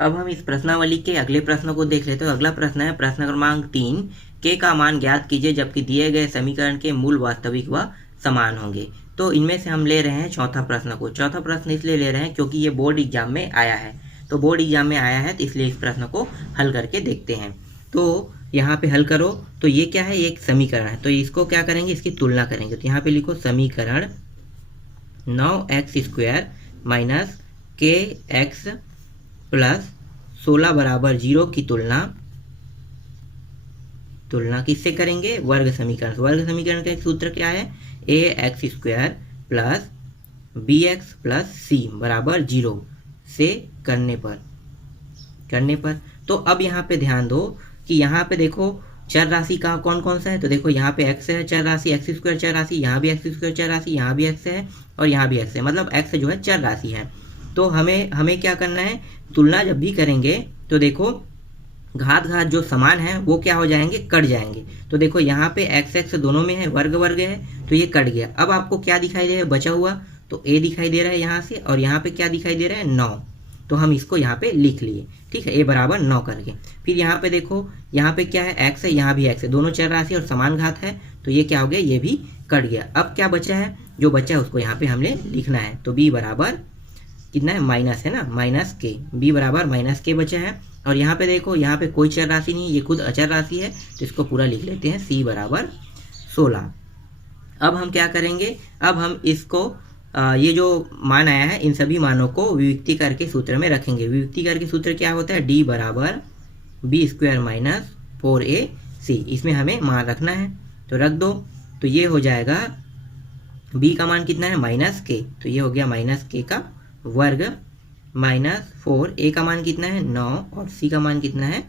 अब हम इस प्रश्नावली के अगले प्रश्न को देख लेते हैं। अगला प्रश्न है प्रश्न क्रमांक 3, के का मान ज्ञात कीजिए जबकि दिए गए समीकरण के मूल वास्तविक व समान होंगे। तो इनमें से हम ले रहे हैं चौथा प्रश्न को। चौथा प्रश्न इसलिए ले रहे हैं क्योंकि ये बोर्ड एग्जाम में आया है, तो बोर्ड एग्जाम में आया है तो इसलिए इस प्रश्न को हल करके देखते हैं। तो यहाँ पे हल करो तो ये क्या है, एक समीकरण है, तो इसको क्या करेंगे, इसकी तुलना करेंगे। तो यहाँ पे लिखो समीकरण 9x² माइनस के एक्स प्लस 16 बराबर 0 की तुलना किससे करेंगे, वर्ग समीकरण। वर्ग समीकरण का एक सूत्र क्या है, ax² plus bx plus c बराबर 0 से करने पर। तो अब यहाँ पे ध्यान दो कि यहाँ पे देखो चर राशि का कौन कौन सा है। तो देखो यहाँ पे x है चर राशि, x² चर राशि, यहाँ भी x² चर राशि, यहाँ भी x है और यहाँ भी x है, मतलब x जो है चर राशि है। तो हमें क्या करना है, तुलना जब भी करेंगे तो देखो घात जो समान है वो क्या हो जाएंगे, कट जाएंगे। तो देखो यहाँ पे x दोनों में है, वर्ग है, तो ये कट गया। अब आपको क्या दिखाई दे रहा है बचा हुआ, तो a दिखाई दे रहा है यहाँ से, और यहाँ पे क्या दिखाई दे रहा है 9, तो हम इसको यहाँ पे लिख लिए, ठीक है, a बराबर 9 करके। फिर यहाँ पे देखो यहाँ पे क्या है, x है, यहाँ भी x है, दोनों चर राशि और समान घात है, तो ये क्या हो गया, ये भी कट गया। अब क्या बचा है, जो बचा है उसको यहाँ पे हमने लिखना है। तो b बराबर कितना है, माइनस है ना, माइनस के, b बराबर माइनस के बचा है। और यहाँ पे देखो यहाँ पे कोई चर राशि नहीं, ये खुद अचर राशि है, तो इसको पूरा लिख लेते हैं, c बराबर 16। अब हम क्या करेंगे, अब हम इसको ये जो मान आया है इन सभी मानों को विविक्ति करके सूत्र में रखेंगे। विविक्ति करके सूत्र क्या होता है, d बराबर b² माइनस 4ac, इसमें हमें मान रखना है, तो रख दो। तो ये हो जाएगा b का मान कितना है, माइनस के, तो ये हो गया माइनस के का वर्ग माइनस 4, a का मान कितना है 9 और c का मान कितना है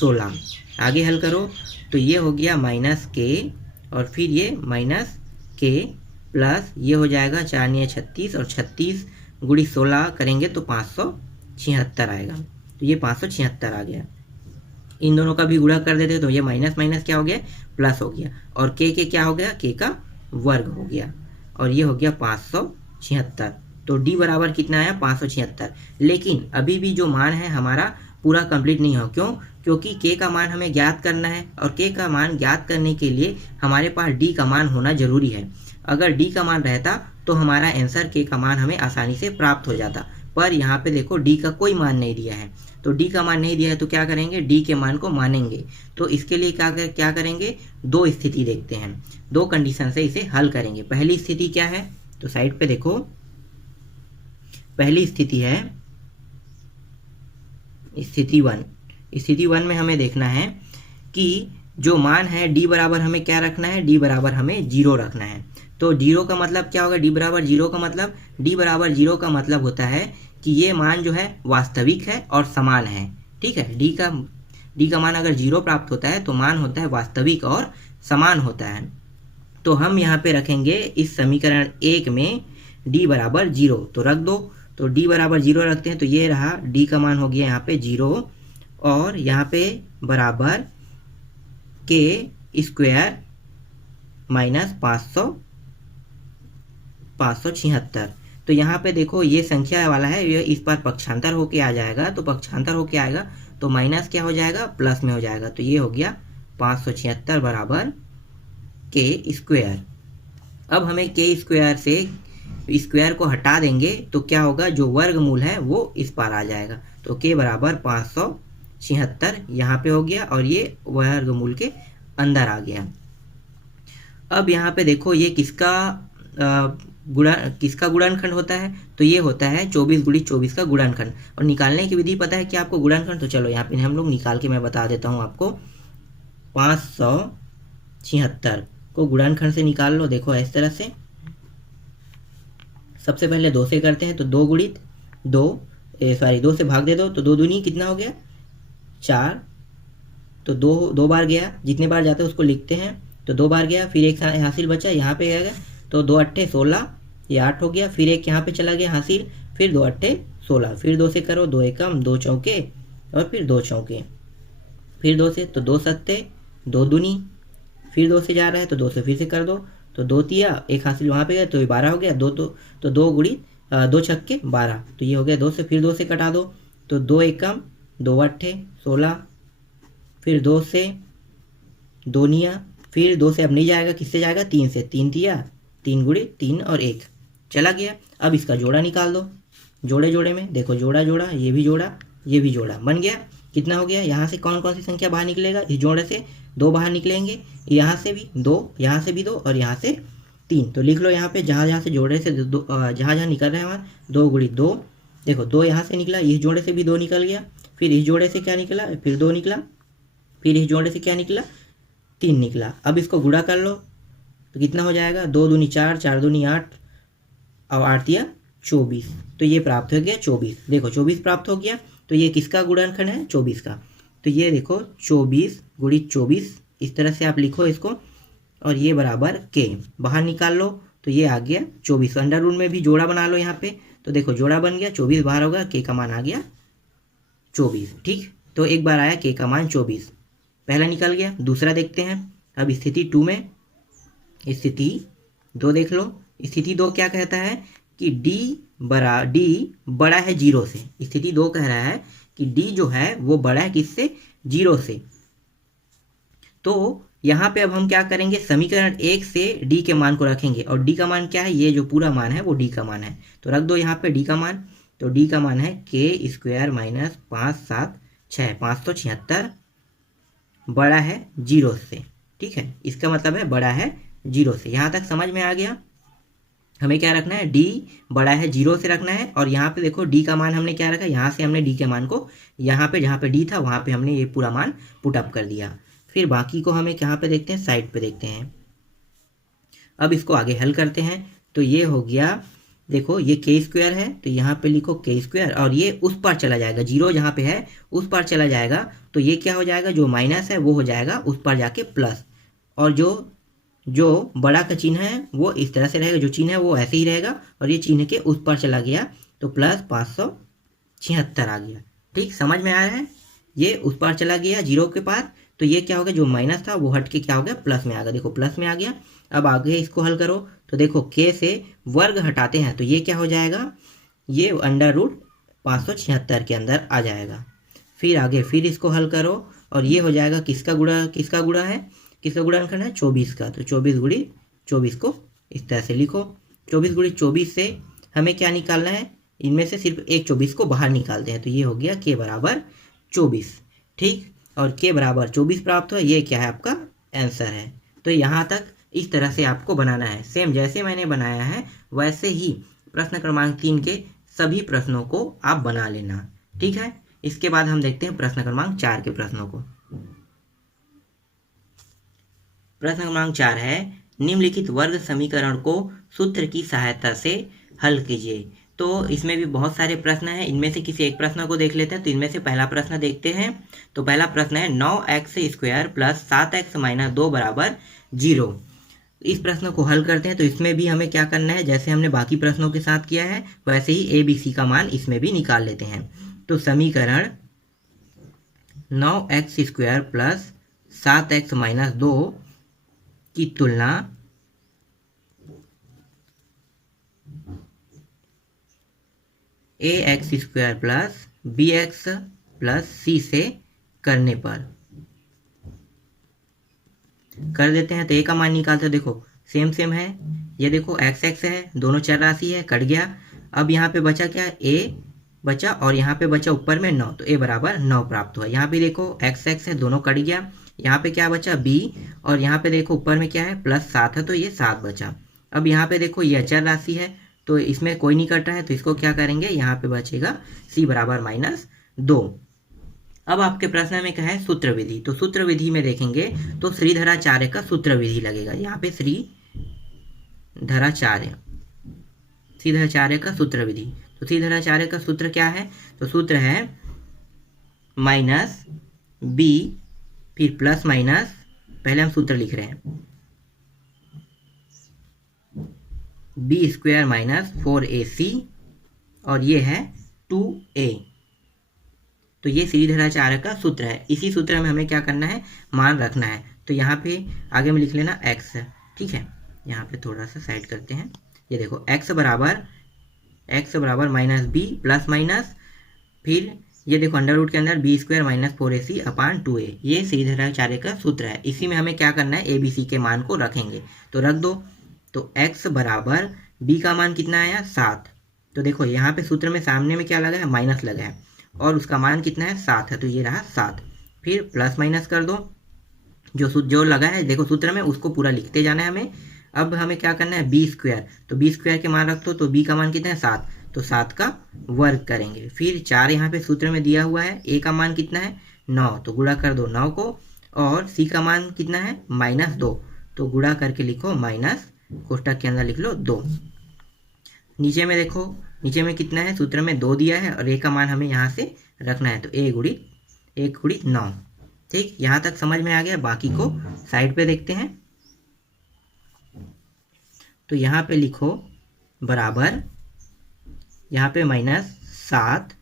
16। आगे हल करो तो ये हो गया माइनस के और फिर ये माइनस के प्लस ये हो जाएगा 4 9 36 और 36 गुणी 16 करेंगे तो 576 आएगा। तो ये 576 आ गया। इन दोनों का भी गुणा कर देते तो ये माइनस माइनस क्या हो गया, प्लस हो गया, और के क्या हो गया, के का वर्ग हो गया, और ये हो गया 576। तो d बराबर कितना आया, 576। लेकिन अभी भी जो मान है हमारा पूरा कंप्लीट नहीं हो, क्यों, क्योंकि k का मान हमें ज्ञात करना है, और k का मान ज्ञात करने के लिए हमारे पास d का मान होना जरूरी है। अगर d का मान रहता तो हमारा आंसर k का मान हमें आसानी से प्राप्त हो जाता, पर यहाँ पे देखो d का कोई मान नहीं दिया है। तो d का मान नहीं दिया है तो क्या करेंगे, d के मान को मानेंगे। तो इसके लिए क्या करेंगे, दो स्थिति देखते हैं, दो कंडीशन से इसे हल करेंगे। पहली स्थिति क्या है, तो साइड पे देखो, पहली स्थिति है स्थिति 1। स्थिति 1 में हमें देखना है कि जो मान है d बराबर हमें क्या रखना है, d बराबर हमें 0 रखना है। तो 0 का मतलब क्या होगा, d बराबर 0 का मतलब, d बराबर 0 का मतलब होता है कि ये मान जो है वास्तविक है और समान है, ठीक है। d का मान अगर 0 प्राप्त होता है तो मान होता है वास्तविक और समान होता है। तो हम यहाँ पे रखेंगे इस समीकरण 1 में d बराबर 0, तो रख दो। तो d बराबर 0 रखते हैं, तो ये रहा d का मान हो गया यहाँ पे 0, और यहाँ पे बराबर k² माइनस 576। तो यहाँ पे देखो ये संख्या वाला है, ये इस पर पक्षांतर होके आ जाएगा, तो पक्षांतर होके आएगा तो माइनस क्या हो जाएगा, प्लस में हो जाएगा। तो ये हो गया 576 बराबर k²। अब हमें k² से स्क्वायर को हटा देंगे तो क्या होगा, जो वर्गमूल है वो इस पार आ जाएगा। तो k बराबर 576 यहाँ पे हो गया, और ये वर्गमूल के अंदर आ गया। अब यहाँ पे देखो ये किसका गुणनखंड होता है, तो ये होता है 24 गुणी 24 का गुणनखंड। और निकालने की विधि पता है क्या आपको, गुणनखंड, तो चलो यहाँ पे हम लोग निकाल के मैं बता देता हूँ आपको। 576 को गुणनखंड से निकाल लो, देखो इस तरह से। सबसे पहले 2 से करते हैं, तो 2 गुणित 2 से भाग दे दो, तो 2 दूनी कितना हो गया 4, तो 2 बार गया, जितने बार जाते हैं उसको लिखते हैं, तो 2 बार गया, फिर एक हासिल बचा यहाँ पे गया, तो 2 अट्ठे 16, ये 8 हो गया, फिर एक यहाँ पे चला गया हासिल, फिर 2 अट्ठे 16, फिर 2 से करो, 2 एकम 2 चौके, और फिर 2 चौके, फिर 2 से, तो 2 सत्ते 2 दूनी, फिर 2 से जा रहा है तो 2 से फिर से कर दो, तो 2 तिया एक हासिल वहाँ पे गया, तो ये 12 हो गया, 2 गुणी 2 छक्के 12, तो ये हो गया 2 से, फिर 2 से कटा दो, तो 2 एकम 2 अट्ठे 16, फिर 2 से 2 निया, फिर 2 से अब नहीं जाएगा, किससे जाएगा 3 से, 3 दिया 3 गुणे 3 और 1 चला गया। अब इसका जोड़ा निकाल दो, जोड़े जोड़े में देखो जोड़ा जोड़ा, ये भी जोड़ा ये भी जोड़ा, बन गया। कितना हो गया, यहाँ से कौन कौन सी संख्या बाहर निकलेगा, इस जोड़े से 2 बाहर निकलेंगे, यहाँ से भी 2, यहाँ से भी 2 और यहाँ से 3। तो लिख लो यहाँ पे जहाँ जहाँ से जोड़े से जहाँ जहाँ निकल रहे हैं वहाँ 2 गुणी 2, देखो 2 यहाँ से निकला, इस जोड़े से भी 2 निकल गया, फिर इस जोड़े से क्या निकला, फिर 2 निकला, फिर इस जोड़े से क्या निकला 3 निकला। अब इसको गुणा कर लो तो कितना हो जाएगा, 2 दूनी 4, 4 दूनी 8 और 8 दिया 24। तो ये प्राप्त हो गया 24। देखो 24 प्राप्त हो गया। तो ये किसका गुणनखंड है, 24 का। तो ये देखो 24 गुणी 24, इस तरह से आप लिखो इसको, और ये बराबर के बाहर निकाल लो तो ये आ गया 24। अंडर रूट में भी जोड़ा बना लो यहाँ पे, तो देखो जोड़ा बन गया, 24 बाहर होगा, के का मान आ गया 24। ठीक, तो एक बार आया के का मान 24, पहला निकल गया। दूसरा देखते हैं। अब स्थिति 2 में, स्थिति 2 देख लो। स्थिति 2 क्या कहता है कि d बड़ा है 0 से। स्थिति 2 कह रहा है कि d जो है वो बड़ा है किससे, 0 से। तो यहाँ पे अब हम क्या करेंगे, समीकरण 1 से d के मान को रखेंगे, और d का मान क्या है, ये जो पूरा मान है वो d का मान है। तो रख दो यहाँ पे d का मान। तो d का मान है k स्क्वायर माइनस 5 7 6 576, बड़ा है 0 से। ठीक है, इसका मतलब है बड़ा है 0 से। यहाँ तक समझ में आ गया। हमें क्या रखना है, d बड़ा है 0 से रखना है, और यहाँ पे देखो d का मान हमने क्या रखा, यहाँ से हमने d के मान को यहाँ पे जहाँ पे d था वहाँ पे हमने ये पूरा मान पुट अप कर दिया। फिर बाकी को हमें कहाँ पे देखते हैं, साइड पे देखते हैं। अब इसको आगे हल करते हैं। तो ये हो गया, देखो ये के स्क्वायर है, तो यहाँ पे लिखो के स्क्वायर, और ये उस पर चला जाएगा, 0 जहाँ पे है उस पर चला जाएगा। तो ये क्या हो जाएगा, जो माइनस है वो हो जाएगा उस पर जाके प्लस, और जो बड़ा का चिन्ह है वो इस तरह से रहेगा, जो चिन्ह है वो ऐसे ही रहेगा, और ये चिन्ह के उस पर चला गया तो प्लस 576 आ गया। ठीक, समझ में आ रहा है। ये उस पर चला गया 0 के पास, तो ये क्या होगा, जो माइनस था वो हट के क्या हो गया, प्लस में आ गया। देखो प्लस में आ गया। अब आगे इसको हल करो तो देखो के से वर्ग हटाते हैं तो ये क्या हो जाएगा, ये अंडर रूट 576 के अंदर आ जाएगा। फिर आगे फिर इसको हल करो और ये हो जाएगा किसका गुणा है, किसका गुणनखंड है, 24 का। तो 24 गुणी 24 को इस तरह से लिखो। 24 गुणी 24 से हमें क्या निकालना है, इनमें से सिर्फ एक 24 को बाहर निकालते हैं। तो ये हो गया के बराबर 24। ठीक, और के बराबर 24 प्राप्त हुआ। ये क्या है, आपका आंसर है। तो यहाँ तक इस तरह से आपको बनाना है। सेम जैसे मैंने बनाया है वैसे ही प्रश्न क्रमांक 3 के सभी प्रश्नों को आप बना लेना। ठीक है, इसके बाद हम देखते हैं प्रश्न क्रमांक 4 के प्रश्नों को। प्रश्न क्रमांक 4 है, निम्नलिखित वर्ग समीकरण को सूत्र की सहायता से हल कीजिए। तो इसमें भी बहुत सारे प्रश्न हैं, इनमें से किसी एक प्रश्न को देख लेते हैं। तो इनमें से पहला प्रश्न देखते हैं। तो पहला प्रश्न है 9x square plus 7x minus 2 बराबर 0। इस प्रश्न को हल करते हैं। तो इसमें भी हमें क्या करना है, जैसे हमने बाकी प्रश्नों के साथ किया है वैसे ही a b c का मान इसमें भी निकाल लेते हैं। तो समीकरण 9x square plus 7x minus 2 की तुलना ax square plus bx plus c से करने पर कर देते हैं। तो a का मान निकालते हैं। देखो सेम है, ये देखो x है, दोनों चर राशि है, कट गया। अब यहाँ पे बचा क्या, a बचा, और यहाँ पे बचा ऊपर में 9, तो a बराबर 9 प्राप्त हुआ। यहाँ पे देखो x है, दोनों कट गया। यहाँ पे क्या बचा b, और यहाँ पे देखो ऊपर में क्या है प्लस 7 है, तो ये 7 बचा। अब यहाँ पे देखो ये अचर राशि है तो इसमें कोई नहीं कट रहा है, तो इसको क्या करेंगे, यहाँ पे बचेगा c बराबर -2। अब आपके प्रश्न में क्या है, सूत्र विधि। तो सूत्र विधि में देखेंगे तो श्रीधराचार्य का सूत्र विधि लगेगा। यहाँ पे श्रीधराचार्य का सूत्र विधि। तो श्रीधराचार्य का सूत्र क्या है, तो सूत्र है माइनस b फिर प्लस माइनस, पहले हम सूत्र लिख रहे हैं, b स्क्वायर माइनस 4ac, और ये है 2a। तो ये श्रीधराचार्य का सूत्र है। इसी सूत्र में हमें क्या करना है, मान रखना है। तो यहाँ पे आगे में लिख लेना x। ठीक है, यहाँ पे थोड़ा सा साइड करते हैं। ये देखो x बराबर -b प्लस माइनस, फिर ये देखो अंडर रूट के अंदर b² - 4ac अपान 2a, ये सीधाचार्य का सूत्र है। इसी में हमें क्या करना है, abc के मान को रखेंगे, तो रख दो। तो x बराबर b का मान कितना आया 7। तो देखो यहाँ पे सूत्र में सामने में क्या लगा है, माइनस लगा है, और उसका मान कितना है 7 है, तो ये रहा 7। फिर प्लस माइनस कर दो, जो लगा है देखो सूत्र में उसको पूरा लिखते जाना है हमें। अब हमें क्या करना है b², तो b² के मान रख दो, तो b का मान कितना है 7, तो 7 का वर्ग करेंगे। फिर 4 यहाँ पे सूत्र में दिया हुआ है, a का मान कितना है 9, तो गुणा कर दो 9 को, और c का मान कितना है -2, तो गुणा करके लिखो माइनस, कोष्टक के अंदर लिख लो 2। नीचे में देखो, नीचे में कितना है, सूत्र में 2 दिया है और a का मान हमें यहाँ से रखना है, तो a गुणित 1 गुणित 9। ठीक, यहाँ तक समझ में आ गया। बाकी को साइड पे देखते हैं। तो यहाँ पे लिखो बराबर, यहाँ पे -7,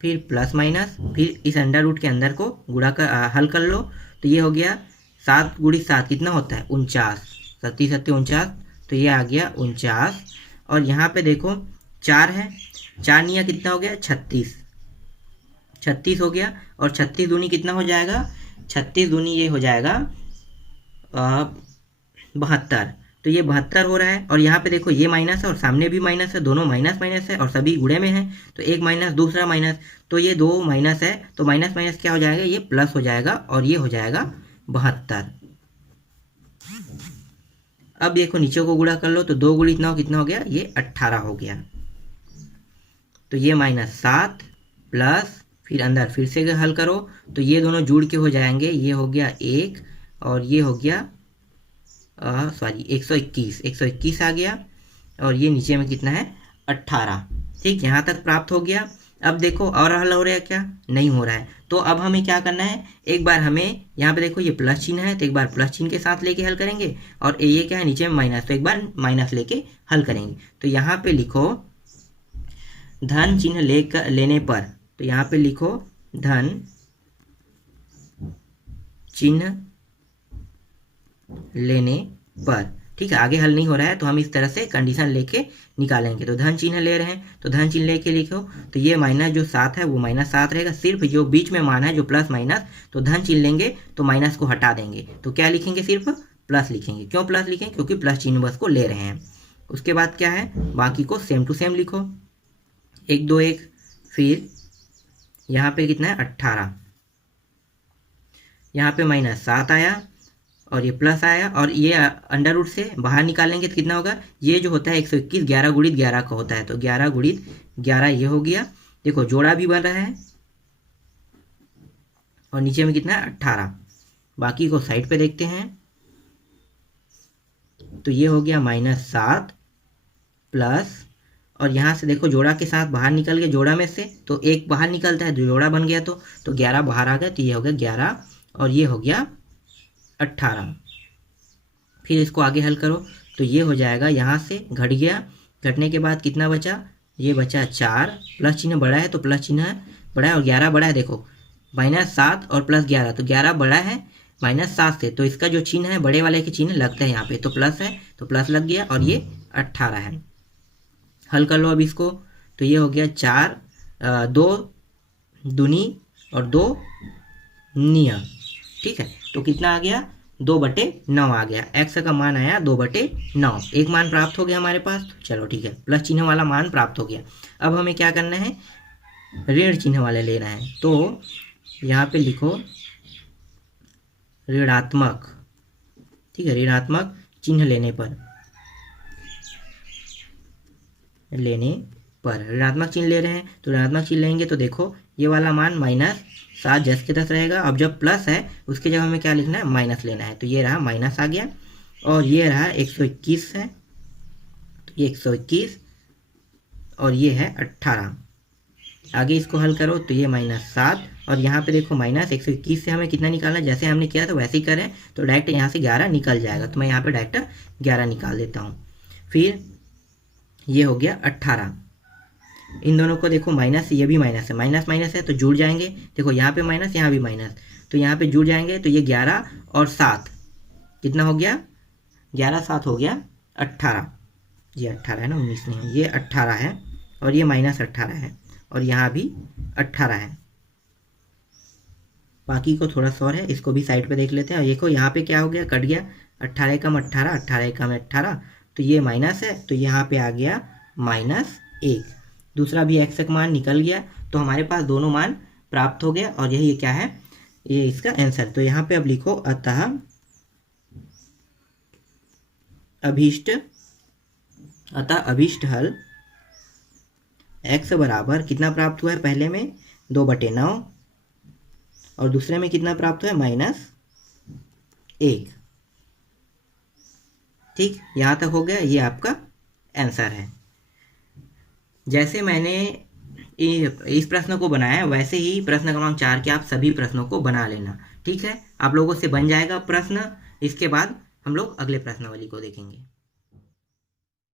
फिर प्लस माइनस, फिर इस अंडर रूट के अंदर को गुणा कर हल कर लो, तो ये हो गया 7 गुणित 7 कितना होता है 49, 7 7 49, तो ये आ गया 49। और यहाँ पे देखो 4 है, 4 निया कितना हो गया 36, 36 हो गया, और 36 दूनी कितना हो जाएगा, 36 दूनी ये हो जाएगा 72, तो ये 72 हो रहा है। और यहाँ पे देखो ये माइनस है और सामने भी माइनस है, दोनों माइनस माइनस है और सभी गुणे में है, तो एक माइनस दूसरा माइनस, तो ये 2 माइनस है, तो माइनस माइनस क्या हो जाएगा, ये प्लस हो जाएगा, और ये हो जाएगा 72। अब देखो नीचे को गुणा कर लो, तो 2 गुणित 9 कितना हो गया, ये 18 हो गया। तो ये -7 प्लस, फिर अंदर फिर से हल करो, तो ये दोनों जुड़ के हो जाएंगे, ये हो गया 1 और ये हो गया 121 आ गया, और ये नीचे में कितना है 18। ठीक, यहाँ तक प्राप्त हो गया। अब देखो और हल हो रहा है क्या, नहीं हो रहा है, तो अब हमें क्या करना है, एक बार हमें यहाँ पे देखो ये प्लस चिन्ह है, तो एक बार प्लस चिन्ह के साथ लेके हल करेंगे, और ये क्या है नीचे में माइनस, तो एक बार माइनस लेके हल करेंगे। तो यहाँ पे लिखो धन चिन्ह लेने पर, तो यहाँ पे लिखो धन चिन्ह लेने पर। ठीक है, आगे हल नहीं हो रहा है, तो हम इस तरह से कंडीशन लेके निकालेंगे। तो धन चिन्ह ले रहे हैं, तो धन चिन्ह लेके लिखो, तो ये माइनस जो 7 है वो -7 रहेगा, सिर्फ जो बीच में मान है जो प्लस माइनस, तो धन चिन्ह लेंगे तो माइनस को हटा देंगे, तो क्या लिखेंगे, सिर्फ प्लस लिखेंगे। क्यों प्लस लिखेंगे, क्योंकि प्लस चिन्ह बस को ले रहे हैं। उसके बाद क्या है, बाकी को सेम टू सेम लिखो, 1 2 1, फिर यहाँ पे कितना है 18, यहाँ पे -7 आया और ये प्लस आया, और ये अंडर रूट से बाहर निकालेंगे तो कितना होगा, ये जो होता है 121 11 गुणित 11 का होता है, तो 11 गुणित 11 ये हो गया। देखो जोड़ा भी बन रहा है, और नीचे में कितना है 18। बाकी को साइड पे देखते हैं, तो ये हो गया -7 प्लस, और यहाँ से देखो जोड़ा के साथ बाहर निकल गया, जोड़ा में से तो एक बाहर निकलता है, जोड़ा बन गया, तो 11 बाहर आ गया, तो ये हो गया 11 और ये हो गया 18। फिर इसको आगे हल करो, तो ये हो जाएगा, यहाँ से घट गया, घटने के बाद कितना बचा, ये बचा 4, प्लस चिन्ह बड़ा है तो प्लस चिन्ह बड़ा है, और 11 बड़ा है, देखो -7 और प्लस 11, तो 11 बड़ा है -7 से, तो इसका जो चिन्ह है बड़े वाले के चिन्ह लगता है यहाँ पे, तो प्लस है तो प्लस लग गया, और ये 18 है। हल कर लो अब इसको, तो ये हो गया 4 2 दूनी और 2 निया। ठीक है, तो कितना आ गया 2/9 आ गया, x का मान आया 2/9, एक मान प्राप्त हो गया हमारे पास। चलो ठीक है, प्लस चिन्ह वाला मान प्राप्त हो गया। अब हमें क्या करना है, ऋण चिन्ह वाले लेना है, तो यहाँ पे लिखो ऋणात्मक। ठीक है, ऋणात्मक चिन्ह लेने पर ऋणात्मक चिन्ह ले रहे हैं, तो ऋणात्मक चिन्ह लेंगे तो देखो ये वाला मान -7 जस के तस रहेगा। अब जब प्लस है उसके जगह हमें क्या लिखना है, माइनस लेना है, तो ये रहा माइनस आ गया, और ये रहा 121 है, तो ये 121 और ये है 18। आगे इसको हल करो, तो ये -7, और यहाँ पे देखो -121 से हमें कितना निकालना है, जैसे हमने किया था वैसे ही करें, तो डायरेक्ट यहाँ से 11 निकल जाएगा, तो मैं यहाँ पे डायरेक्ट 11 निकाल देता हूँ। फिर ये हो गया 18, इन दोनों को देखो माइनस, ये भी माइनस है, माइनस माइनस है तो जुड़ जाएंगे, देखो यहाँ पे माइनस यहाँ भी माइनस, तो यहाँ पे जुड़ जाएंगे, तो ये 11 और 7 कितना हो गया, 11 7 हो गया 18, ये 18 है ना, 19 नहीं, ये 18 है, और ये -18 है, और यहाँ भी 18 है। बाकी को थोड़ा सा और है, इसको भी साइड पे देख लेते हैं। देखो यहाँ पे क्या हो गया, कट गया, 18 एकम 18, 18 एकम 18, तो ये माइनस है, तो यहाँ पे आ गया -1। दूसरा भी x का मान निकल गया, तो हमारे पास दोनों मान प्राप्त हो गया और यही क्या है, ये इसका आंसर। तो यहाँ पे अब लिखो अतः अभीष्ट हल x बराबर कितना प्राप्त हुआ है, पहले में 2/9 और दूसरे में कितना प्राप्त हुआ है, -1। ठीक, यहाँ तक हो गया, ये आपका आंसर है। जैसे मैंने इस प्रश्न को बनाया वैसे ही प्रश्न क्रमांक 4 के आप सभी प्रश्नों को बना लेना। ठीक है, आप लोगों से बन जाएगा प्रश्न। इसके बाद हम लोग अगले प्रश्नावली को देखेंगे।